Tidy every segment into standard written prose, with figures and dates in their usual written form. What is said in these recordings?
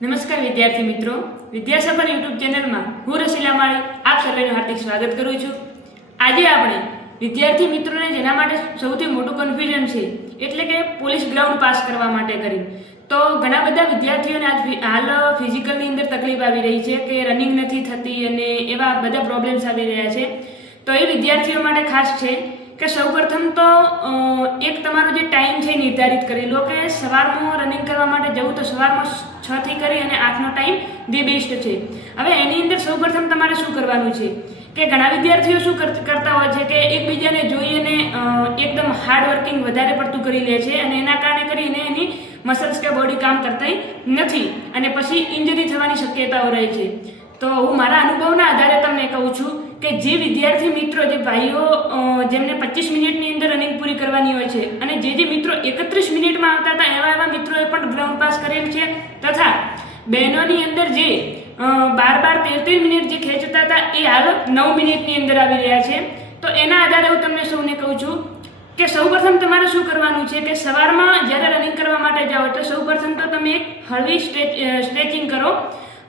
નમસ્કાર વિદ્યાર્થી મિત્રો, વિદ્યાસફર યુટ્યુબ ચેનલમાં હું રસીલા માળી આપ સર્વેનું હાર્દિક સ્વાગત કરું છું। આજે આપણે વિદ્યાર્થી મિત્રોને જેના માટે સૌથી મોટું કન્ફ્યુઝન છે એટલે કે પોલીસ ગ્રાઉન્ડ પાસ કરવા માટે કરી તો ઘણા બધા વિદ્યાર્થીઓને હાલ ફિઝિકલની અંદર તકલીફ આવી રહી છે કે રનિંગ નથી થતી અને એવા બધા પ્રોબ્લેમ્સ આવી રહ્યા છે। તો એ વિદ્યાર્થીઓ માટે ખાસ છે કે સૌપ્રથમ તો એક તમારો જે ટાઈમ છે નિર્ધારિત કરી લો કે સવારમાં રનિંગ કરવા માટે જવું તો સવારમાં 6 થી કરી અને 8નો ટાઈમ ધી બેસ્ટ છે। હવે એની અંદર સૌપ્રથમ તમારે શું કરવાનું છે કે ઘણા વિદ્યાર્થીઓ શું કરતા હોય છે કે એકબીજાને જોઈને એકદમ હાર્ડ વર્કિંગ વધારે પડતું કરી લે છે અને એના કારણે કરીને એની મસલ્સ કે બોડી કામ કરતા નથી અને પછી ઇન્જરી થવાની શક્યતાઓ રહે છે। તો હું મારા અનુભવના આધારે તમને કહું છું કે જે વિદ્યાર્થી મિત્રો જે ભાઈઓ જેમને 25 મિનિટની અંદર રનિંગ પૂરી કરવાની હોય છે અને જે મિત્રો 31 મિનિટમાં આવતા હતા એવા મિત્રોએ પણ ગ્રાઉન્ડ પાસ કરેલ છે તથા બહેનોની અંદર જે 12-13 મિનિટ જે ખેંચતા હતા એ હાલ 9 મિનિટની અંદર આવી રહ્યા છે। તો એના આધારે હું તમને સૌને કહું છું કે સૌપ્રથમ તમારે શું કરવાનું છે કે સવારમાં જ્યારે રનિંગ કરવા માટે જાઓ એટલે સૌપ્રથમ તો તમે એક હળવી સ્ટ્રેચિંગ કરો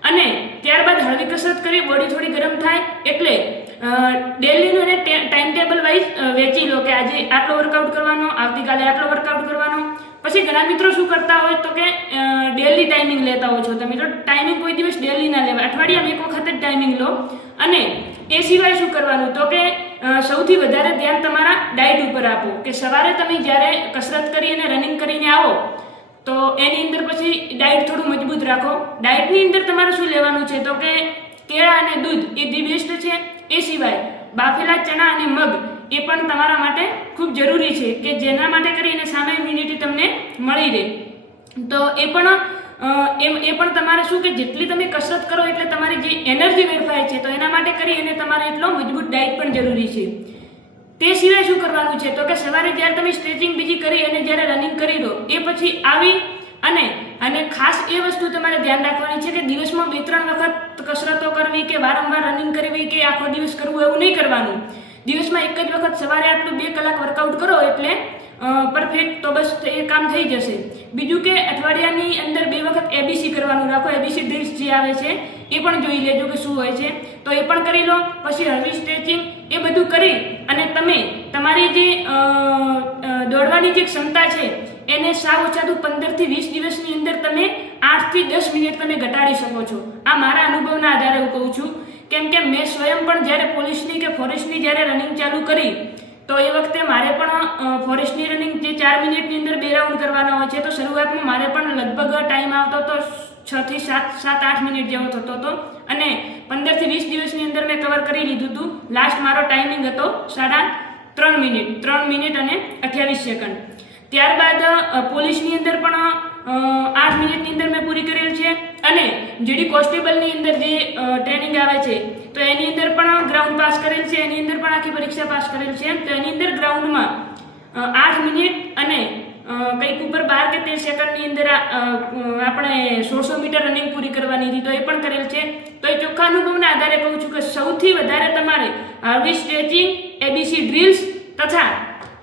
અને ત્યારબાદ હળવી કસરત કરી બોડી થોડી ગરમ થાય એટલે ડેલીનું એને ટાઈમ ટેબલ વાઇઝ વેચી લો કે આજે આટલો વર્કઆઉટ કરવાનો, આવતીકાલે આટલો વર્કઆઉટ કરવાનો। પછી ઘણા મિત્રો શું કરતા હોય તો કે ડેલી ટાઈમિંગ લેતા હોય છો તમે, તો ટાઈમિંગ કોઈ દિવસ ડેલી ના લેવાય, અઠવાડિયામાં એક વખત જ ટાઈમિંગ લો। અને એ સિવાય શું કરવાનું તો કે સૌથી વધારે ધ્યાન તમારા ડાયટ ઉપર આપો કે સવારે તમે જ્યારે કસરત કરી અને રનિંગ કરીને આવો તો એની અંદર પછી ડાયટ થોડું મજબૂત રાખો। ડાયટની અંદર તમારે શું લેવાનું છે તો કે કેળા અને દૂધ એ ધી બેસ્ટ છે। એ સિવાય બાફેલા ચણા અને મગ એ પણ તમારા માટે ખૂબ જરૂરી છે કે જેના માટે કરીને સામે ઇમ્યુનિટી તમને મળી રહે। તો એ પણ તમારે શું કે જેટલી તમે કસરત કરો એટલે તમારી જે એનર્જી વેડફાય છે તો એના માટે કરી અને તમારે એટલો મજબૂત ડાયટ પણ જરૂરી છે। તે સિવાય શું કરવાનું છે તો કે સવારે જ્યારે તમે સ્ટ્રેચિંગ બીજી કરી અને જ્યારે રનિંગ કરી દો એ પછી આવી અને ખાસ એ વસ્તુ તમારે ધ્યાન રાખવાની છે કે દિવસમાં 2-3 વખત કસરતો કરવી કે વારંવાર રનિંગ કરવી કે આખો દિવસ કરવું એવું નહીં કરવાનું। દિવસમાં એક જ વખત સવારે આટલું 2 કલાક વર્કઆઉટ કરો એટલે પરફેક્ટ તો બસ એ કામ થઈ જશે। બીજું કે અઠવાડિયાની અંદર 2 વખત એબીસી કરવાનું રાખો, એબીસી ડ્રિલ્સ જે આવે છે એ પણ જોઈ લેજો કે શું હોય છે તો એ પણ કરી લો। પછી હળવી સ્ટ્રેચિંગ એ બધું કરી અને તમે તમારી જે દોડવાની જે ક્ષમતા છે એને સાવ ઓછા તો 15 થી 20 દિવસની અંદર તમે 8 થી 10 મિનિટ તમે ઘટાડી શકો છો। આ મારા અનુભવના આધારે હું કહું છું, કેમ કે મેં સ્વયં પણ જ્યારે પોલીસની કે ફોરેસ્ટની જ્યારે રનિંગ ચાલુ કરી તો એ વખતે મારે પણ ફોરેસ્ટની રનિંગ જે 4 મિનિટની અંદર 2 રાઉન્ડ કરવાના હોય છે તો શરૂઆતમાં મારે પણ લગભગ ટાઈમ આવતો હતો 6 થી 7-8 મિનિટ જેવો થતો હતો અને 15 થી 20 દિવસની અંદર મેં કવર કરી લીધું હતું। લાસ્ટ મારો ટાઈમિંગ હતો 3 મિનિટ અને 28 સેકન્ડ। ત્યારબાદ પોલીસની અંદર પણ 8 મિનિટની અંદર મેં પૂરી કરેલ છે અને જીડી કોન્સ્ટેબલની અંદર જે ટ્રેનિંગ આવે છે તો એની અંદર પણ ગ્રાઉન્ડ પાસ કરેલ છે, એની અંદર પણ આખી પરીક્ષા પાસ કરેલ છે। તો એની અંદર ગ્રાઉન્ડમાં 8 મિનિટ અને કંઈક ઉપર 12 કે 13 સેકન્ડની અંદર આપણે 100 મીટર રનિંગ પૂરી કરવાની હતી તો એ પણ કરેલ છે। તો એ ચોખ્ખા અનુભવના આધારે કહું છું કે સૌથી વધારે તમારે હળવી સ્ટ્રેચિંગ, એબીસી ડ્રિલ્સ તથા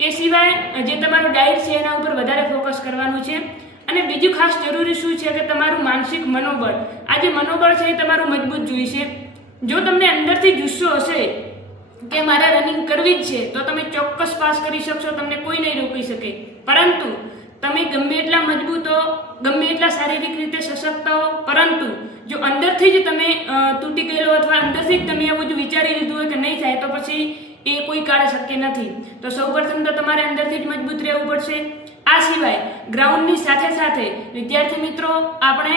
એ સિવાય જે તમારું ડાયટ છે એના ઉપર વધારે ફોકસ કરવાનું છે। અને બીજું ખાસ જરૂરી શું છે કે તમારું માનસિક મનોબળ, આ જે મનોબળ છે એ તમારું મજબૂત જોઈશે। જો તમને અંદરથી જુસ્સો હશે કે મારે રનિંગ કરવી જ છે તો તમે ચોક્કસ પાસ કરી શકશો, તમને કોઈ નહીં રોકી શકે। પરંતુ તમે ગમે એટલા મજબૂત હો, ગમે એટલા શારીરિક રીતે સશક્ત હો, પરંતુ જો અંદરથી જ તમે તૂટી ગયેલો અથવા અંદરથી જ તમે એવું જ વિચારી લીધું હોય કે નહીં થાય તો પછી એ કોઈ કાળે શક્ય નથી। તો સૌપ્રથમ તો તમારે અંદરથી જ મજબૂત રહેવું પડશે। આ સિવાય ગ્રાઉન્ડની સાથે સાથે વિદ્યાર્થી મિત્રો આપણે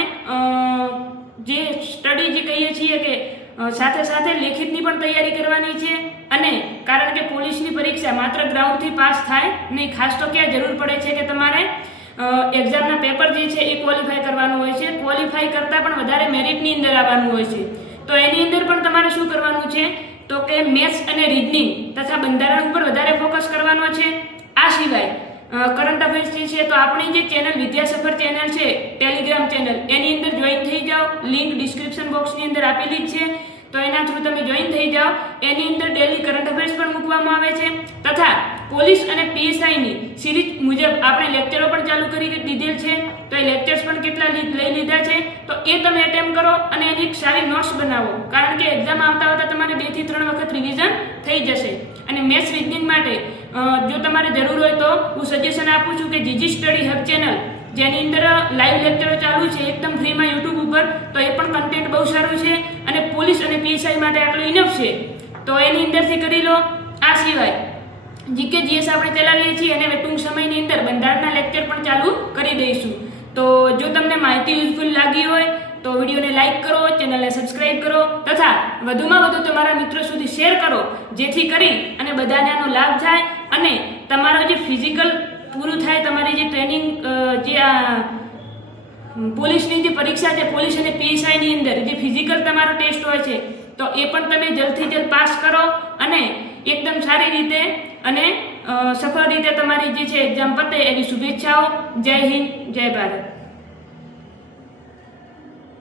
જે સ્ટડી જે કહીએ છીએ કે સાથે સાથે લેખિતની પણ તૈયારી કરવાની છે અને કારણ કે પોલીસની પરીક્ષા માત્ર ગ્રાઉન્ડથી પાસ થાય નહીં, ખાસ તો ક્યાં જરૂર પડે છે કે તમારે એક્ઝામના પેપર જે છે એ ક્વોલિફાય કરવાનું હોય છે, ક્વોલિફાય કરતાં પણ વધારે મેરિટની અંદર આવવાનું હોય છે। તો એની અંદર પણ તમારે શું કરવાનું છે તો કે મેથ્સ અને રીઝનિંગ તથા બંધારણ ઉપર વધારે ફોકસ કરવાનો છે। આ સિવાય કરંટ અફેર્સ જે છે તો આપણી જે ચેનલ વિદ્યાસફર ચેનલ છે ટેલિગ્રામ ચેનલ એની અંદર જોઈન થઈ જાઓ, લિંક ડિસ્ક્રિપ્શન બોક્સની અંદર આપેલી જ છે તો એના થ્રુ તમે જોઈન થઈ જાઓ। એની અંદર ડેલી કરંટ અફેર્સ પણ મૂકવામાં આવે છે તથા પોલીસ અને પીએસઆઈની સિરીઝ મુજબ આપણે લેક્ચરો પણ ચાલુ કરી દીધેલ છે. તો એ લેક્ચર્સ પણ કેટલા લઈ લીધા છે તો એ તમે અટેમ્પ કરો અને એની એક સારી નોટ્સ બનાવો, કારણ કે એક્ઝામ આવતા તમારે 2 થી 3 વખત રિવિઝન થઈ જશે. અને મેથ્સ રીઝનિંગ માટે જો તમારે જરૂર હોય તો હું સજેશન આપું છું કે જીજી સ્ટડી હબ ચેનલ, જેની અંદર લાઈવ લેક્ચરો ચાલુ છે એકદમ ફ્રીમાં યુટ્યુબ ઉપર, તો એ પણ કન્ટેન્ટ બહુ સારું છે અને પોલીસ અને પીએસઆઈ માટે આટલું ઇનફ છે, તો એની અંદરથી કરી લો. આ સિવાય જીકે જીએસ આપણે ચલાવીએ છીએ અને ટૂંક સમયની અંદર બંધારણના લેક્ચર પણ ચાલુ કરી દઈશું. તો જો તમને માહિતી યુઝફુલ લાગી હોય તો વિડીયોને લાઇક કરો, ચેનલને સબસ્ક્રાઇબ કરો તથા વધુમાં વધુ તમારા મિત્રો સુધી શેર કરો, જેથી કરી અને બધાને આનો લાભ થાય અને તમારો જે ફિઝિકલ પૂરું થાય, તમારી જે ટ્રેનિંગ જે આ પોલીસની જે પરીક્ષા છે, પોલીસ અને પીએસઆઈની અંદર જે ફિઝિકલ તમારો ટેસ્ટ હોય છે તો એ પણ તમે જલ્દથી જલ્દ પાસ કરો અને એકદમ સારી રીતે અને સફળ રીતે તમારી જે છે એક્ઝામ પતે એવી શુભેચ્છાઓ. જય હિન્દ, જય ભારત.